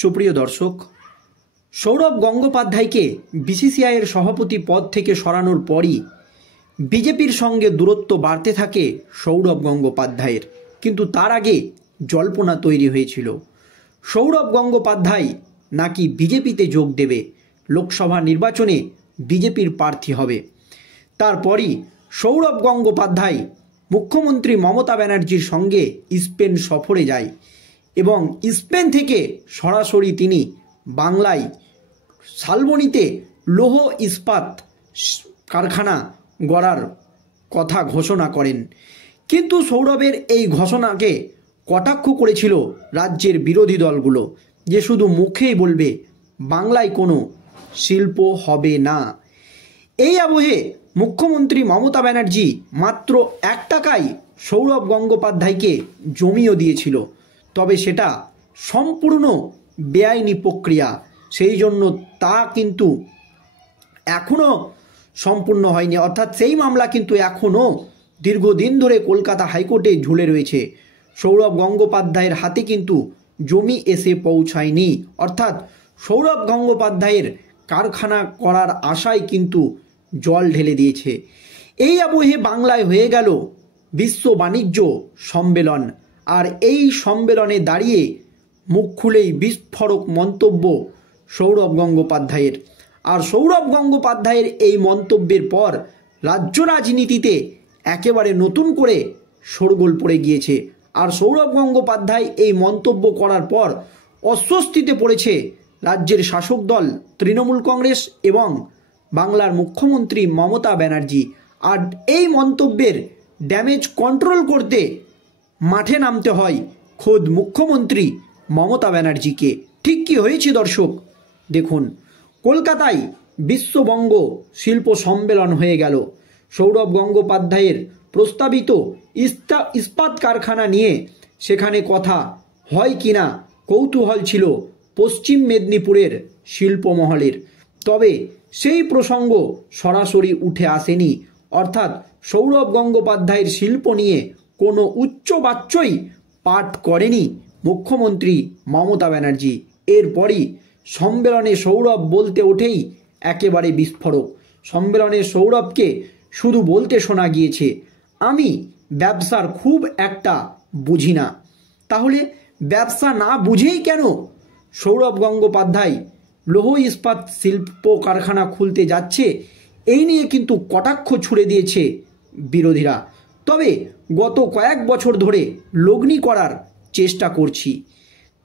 সুপ্রিয় দর্শক, সৌরভ গঙ্গোপাধ্যায়কে বিসিসিআইয়ের সভাপতি পদ থেকে সরানোর পরই বিজেপির সঙ্গে দূরত্ব বাড়তে থাকে সৌরভ গঙ্গোপাধ্যায়ের। কিন্তু তার আগে জল্পনা তৈরি হয়েছিল সৌরভ গঙ্গোপাধ্যায় নাকি বিজেপিতে যোগ দেবে, লোকসভা নির্বাচনে বিজেপির প্রার্থী হবে। তারপরই সৌরভ গঙ্গোপাধ্যায় মুখ্যমন্ত্রী মমতা ব্যানার্জির সঙ্গে স্পেন সফরে যায় এবং স্পেন থেকে সরাসরি তিনি বাংলায় শালবনীতে লৌহ ইস্পাত কারখানা গড়ার কথা ঘোষণা করেন। কিন্তু সৌরভের এই ঘোষণাকে কটাক্ষ করেছিল রাজ্যের বিরোধী দলগুলো, যে শুধু মুখেই বলবে বাংলায় কোনো শিল্প হবে না। এই আবহে মুখ্যমন্ত্রী মমতা ব্যানার্জি মাত্র 1 টাকায় সৌরভ গঙ্গোপাধ্যায়কে জমিও দিয়েছিল, তবে সেটা সম্পূর্ণ বেআইনি প্রক্রিয়া, সেই জন্য তা কিন্তু এখনও সম্পূর্ণ হয়নি। অর্থাৎ সেই মামলা কিন্তু এখনও দীর্ঘদিন ধরে কলকাতা হাইকোর্টে ঝুলে রয়েছে। সৌরভ গঙ্গোপাধ্যায়ের হাতে কিন্তু জমি এসে পৌঁছায়নি, অর্থাৎ সৌরভ গঙ্গোপাধ্যায়ের কারখানা করার আশায় কিন্তু জল ঢেলে দিয়েছে। এই আবহে বাংলায় হয়ে গেল বিশ্ব বাণিজ্য সম্মেলন, আর এই সম্মেলনে দাঁড়িয়ে মুখ খুলেই বিস্ফোরক মন্তব্য সৌরভ গঙ্গোপাধ্যায়ের। আর সৌরভ গঙ্গোপাধ্যায়ের এই মন্তব্যের পর রাজ্য রাজনীতিতে একেবারে নতুন করে শোরগোল পড়ে গিয়েছে। আর সৌরভ গঙ্গোপাধ্যায় এই মন্তব্য করার পর অস্বস্তিতে পড়েছে রাজ্যের শাসক দল তৃণমূল কংগ্রেস এবং বাংলার মুখ্যমন্ত্রী মমতা ব্যানার্জি। আর এই মন্তব্যের ড্যামেজ কন্ট্রোল করতে মাঠে নামতে হয় খোদ মুখ্যমন্ত্রী মমতা ব্যানার্জিকে। ঠিক কী হয়েছে দর্শক দেখুন, কলকাতায় বিশ্ববঙ্গ শিল্প সম্মেলন হয়ে গেল। সৌরভ গঙ্গোপাধ্যায়ের প্রস্তাবিত ইস্পাত কারখানা নিয়ে সেখানে কথা হয় কিনা কৌতূহল ছিল পশ্চিম মেদিনীপুরের শিল্পমহলের, তবে সেই প্রসঙ্গ সরাসরি উঠে আসেনি। অর্থাৎ সৌরভ গঙ্গোপাধ্যায়ের শিল্প নিয়ে কোনো উচ্চবাচ্যই পাঠ করেনি মুখ্যমন্ত্রী মমতা ব্যানার্জি। এরপরই সম্মেলনে সৌরভ বলতে ওঠেই একেবারে বিস্ফোরক। সম্মেলনে সৌরভকে শুধু বলতে শোনা গিয়েছে, আমি ব্যবসার খুব একটা বুঝি না। তাহলে ব্যবসা না বুঝেই কেন সৌরভ গঙ্গোপাধ্যায় লৌহ ইস্পাত শিল্প কারখানা খুলতে যাচ্ছে, এই নিয়ে কিন্তু কটাক্ষ ছুড়ে দিয়েছে বিরোধীরা। তবে গত কয়েক বছর ধরে লগ্নি করার চেষ্টা করছি।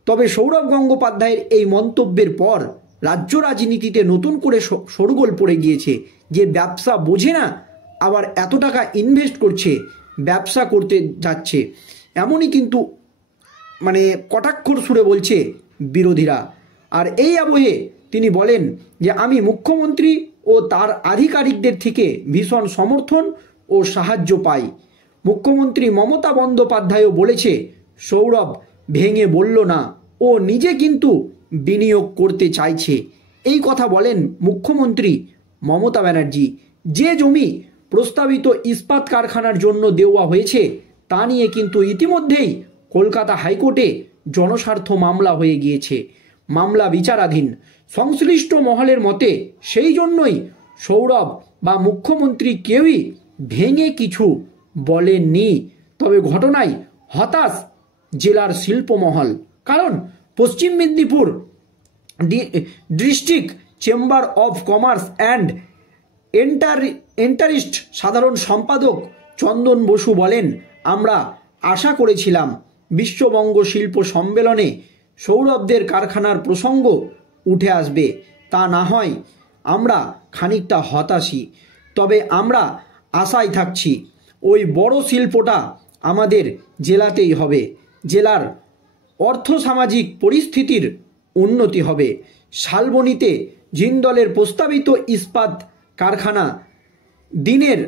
তবে সৌরভ গঙ্গোপাধ্যায়ের এই মন্তব্যের পর রাজ্য রাজনীতিতে নতুন করে শোরগোল পড়ে গিয়েছে, যে ব্যবসা বোঝে না আবার এত টাকা ইনভেস্ট করছে, ব্যবসা করতে যাচ্ছে, এমনই কিন্তু কটাক্ষর সুরে বলছে বিরোধীরা। আর এই আবহে তিনি বলেন যে আমি মুখ্যমন্ত্রী ও তার আধিকারিকদের থেকে ভীষণ সমর্থন ও সাহায্য পাই। মুখ্যমন্ত্রী মমতা বন্দ্যোপাধ্যায়ও বলেছে সৌরভ ভেঙে বলল না, ও নিজে কিন্তু বিনিয়োগ করতে চাইছে। এই কথা বলেন মুখ্যমন্ত্রী মমতা ব্যানার্জি। যে জমি প্রস্তাবিত ইস্পাত কারখানার জন্য দেওয়া হয়েছে তা নিয়ে কিন্তু ইতিমধ্যেই কলকাতা হাইকোর্টে জনস্বার্থ মামলা হয়ে গিয়েছে, মামলা বিচারাধীন। সংশ্লিষ্ট মহলের মতে সেই জন্যই সৌরভ বা মুখ্যমন্ত্রী কেউই ভেঙে কিছু বলেননি। তবে ঘটনায় হতাশ জেলার শিল্পমহল, কারণ Paschim Medinipur district chamber of commerce and এন্টারিস্ট সাধারণ সম্পাদক চন্দন বসু বলেন, আমরা আশা করেছিলাম বিশ্ববঙ্গ শিল্প সম্মেলনে সৌরভদের কারখানার প্রসঙ্গ উঠে আসবে, তা না হয় আমরা খানিকটা হতাশই। তবে আমরা আশায় থাকছি ওই বড় শিল্পটা আমাদের জেলাতেই হবে, জেলার অর্থসামাজিক পরিস্থিতির উন্নতি হবে। শালবনীতে জিন্দলের প্রস্তাবিত ইস্পাত কারখানা দিনের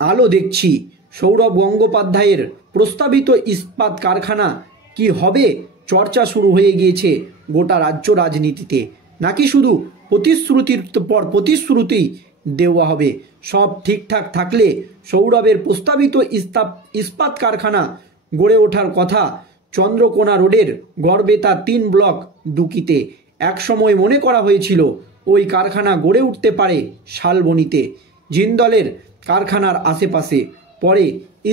আলো দেখছি। সৌরভ গঙ্গোপাধ্যায়ের প্রস্তাবিত ইস্পাত কারখানা কি হবে চর্চা শুরু হয়ে গিয়েছে গোটা রাজ্য রাজনীতিতে, নাকি শুধু প্রতিশ্রুতির পর প্রতিশ্রুতি দেওয়া হবে। সব ঠিকঠাক থাকলে সৌরভের প্রস্তাবিত ইস্পাত কারখানা গড়ে ওঠার কথা চন্দ্রকোনা রোডের গড়বেতা 3 ব্লক দুকিতে। একসময় মনে করা হয়েছিল ওই কারখানা গড়ে উঠতে পারে শালবনীতে, জিন্দলের কারখানার আশেপাশে। পরে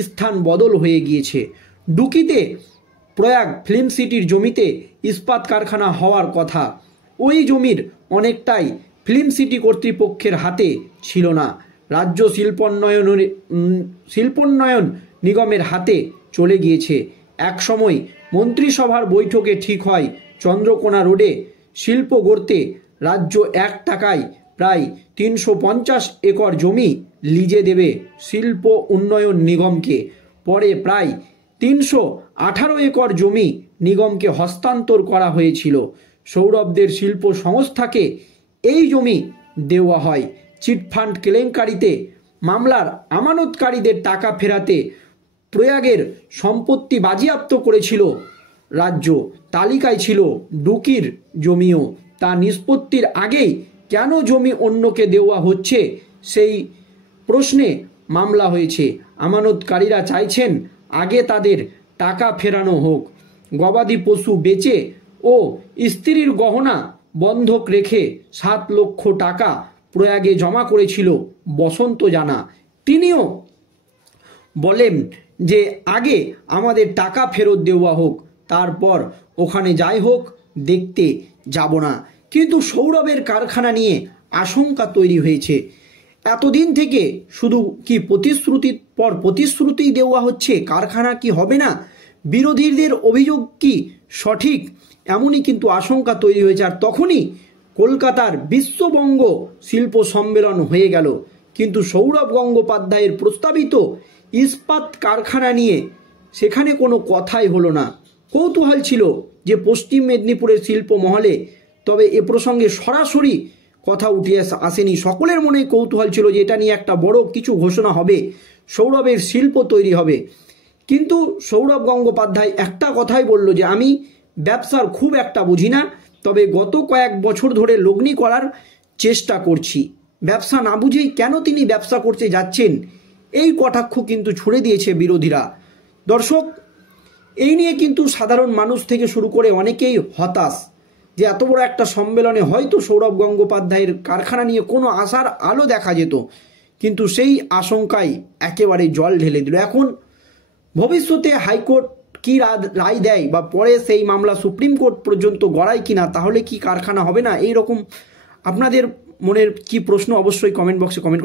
স্থান বদল হয়ে গিয়েছে। দুকিতে প্রয়াগ ফিল্ম সিটির জমিতে ইস্পাত কারখানা হওয়ার কথা। ওই জমির অনেকটাই ফিল্ম সিটি কর্তৃপক্ষের হাতে ছিল না, রাজ্য শিল্পোন্নয়ন নিগমের হাতে চলে গিয়েছে। এক সময় মন্ত্রিসভার বৈঠকে ঠিক হয় চন্দ্রকোনা রোডে শিল্প গড়তে রাজ্য 1 টাকায় প্রায় 350 একর জমি লিজে দেবে শিল্প উন্নয়ন নিগমকে। পরে প্রায় 318 একর জমি নিগমকে হস্তান্তর করা হয়েছিল। সৌরভদের শিল্প সংস্থাকে এই জমি দেওয়া হয়। চিটফান্ড কেলেঙ্কারিতে মামলার আমানতকারীদের টাকা ফেরাতে প্রয়াগের সম্পত্তি বাজেয়াপ্ত করেছিল রাজ্য। তালিকায় ছিল ডুকির জমিও। তা নিষ্পত্তির আগেই কেন জমি অন্যকে দেওয়া হচ্ছে সেই প্রশ্নে মামলা হয়েছে। আমানতকারীরা চাইছেন আগে তাদের টাকা ফেরানো হোক। গবাদি পশু বেচে ও স্ত্রীর গহনা বন্ধক রেখে 7 লক্ষ টাকা প্রয়াগে জমা করেছিল বসন্ত জানা। তিনিও বলেন যে আগে আমাদের টাকা ফেরত দেওয়া হোক, তারপর ওখানে যাই হোক দেখতে যাব না। কিন্তু সৌরভের কারখানা নিয়ে আশঙ্কা তৈরি হয়েছে। এতদিন থেকে শুধু কি প্রতিশ্রুতির পর প্রতিশ্রুতি দেওয়া হচ্ছে, কারখানা কি হবে না? বিরোধীদের অভিযোগ কি সঠিক? এমনই কিন্তু আশঙ্কা তৈরি হয়েছে। আর তখনই কলকাতার বিশ্ববঙ্গ শিল্প সম্মেলন হয়ে গেল, কিন্তু সৌরভ গঙ্গোপাধ্যায়ের প্রস্তাবিত ইস্পাত কারখানা নিয়ে সেখানে কোনো কথাই হলো না। কৌতূহল ছিল যে পশ্চিম মেদিনীপুরের শিল্প মহলে, তবে এ প্রসঙ্গে সরাসরি কথা উঠে আসেনি। সকলের মনে কৌতূহল ছিল যে এটা নিয়ে একটা বড় কিছু ঘোষণা হবে, সৌরভের শিল্প তৈরি হবে। কিন্তু সৌরভ গঙ্গোপাধ্যায় একটা কথাই বলল যে আমি ব্যবসার খুব একটা বুঝি না, তবে গত কয়েক বছর ধরে লগ্নি করার চেষ্টা করছি। ব্যবসা না বুঝেই কেন তিনি ব্যবসা করতে যাচ্ছেন, এই কটাক্ষ কিন্তু ছুড়ে দিয়েছে বিরোধীরা। দর্শক, এই নিয়ে কিন্তু সাধারণ মানুষ থেকে শুরু করে অনেকেই হতাশ যে এত বড় একটা সম্মেলনে হয়তো সৌরভ গঙ্গোপাধ্যায়ের কারখানা নিয়ে কোনো আশার আলো দেখা যেত, কিন্তু সেই আশঙ্কায় একেবারে জল ঢেলে দিল। এখন ভবিষ্যতে হাইকোর্ট কি রায় দেয় বা পরে সেই মামলা সুপ্রিম কোর্ট পর্যন্ত গড়ায় কিনা, তাহলে কি কারখানা হবে না? এই রকম আপনাদের মনের কি প্রশ্ন অবশ্যই কমেন্ট বক্সে কমেন্ট